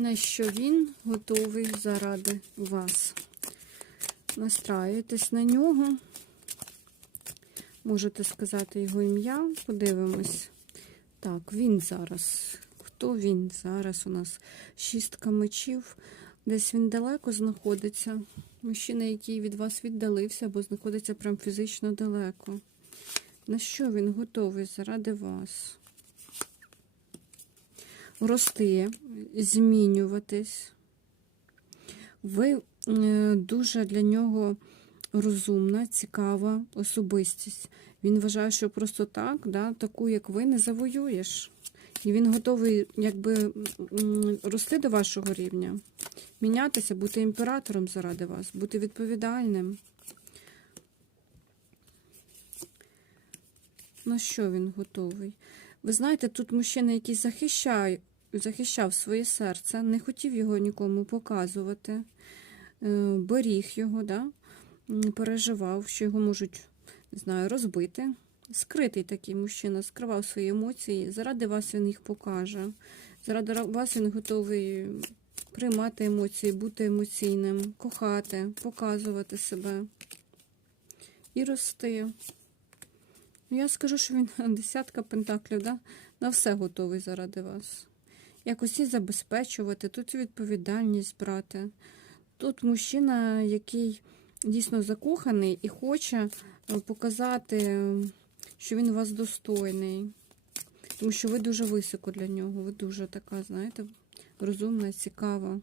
на що він готовий заради вас. Настраюйтесь на нього. Можете сказати його ім'я, подивимось. Так, він зараз. Хто він зараз у нас? Шістка мечів. Десь він далеко знаходиться. Мужчина, який від вас віддалився, або знаходиться прям фізично далеко. На що він готовий заради вас? Рости, змінюватись. Ви е, дуже для нього розумна, цікава особистість. Він вважає, що просто так, да, таку, як ви, не завоюєш. І він готовий якби рости до вашого рівня, мінятися, бути імператором заради вас, бути відповідальним. На що він готовий? Ви знаєте, тут мужчина, який захищає, захищав своє серце, не хотів його нікому показувати, е, беріг його, да? переживав, що його можуть не знаю, розбити. Скритий такий мужчина, скривав свої емоції. Заради вас він їх покаже. Заради вас він готовий приймати емоції, бути емоційним, кохати, показувати себе і рости. Я скажу, що він десятка пентаклів, да? на все готовий заради вас. Якось і забезпечувати, тут відповідальність брати. Тут мужчина, який дійсно закоханий і хоче е, показати, що він у вас достойний. Тому що ви дуже високо для нього, ви дуже така, знаєте, розумна, цікава.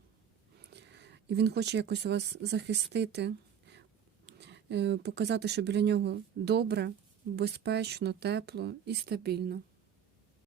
І він хоче якось вас захистити, е, показати, що біля нього добре, безпечно, тепло і стабільно.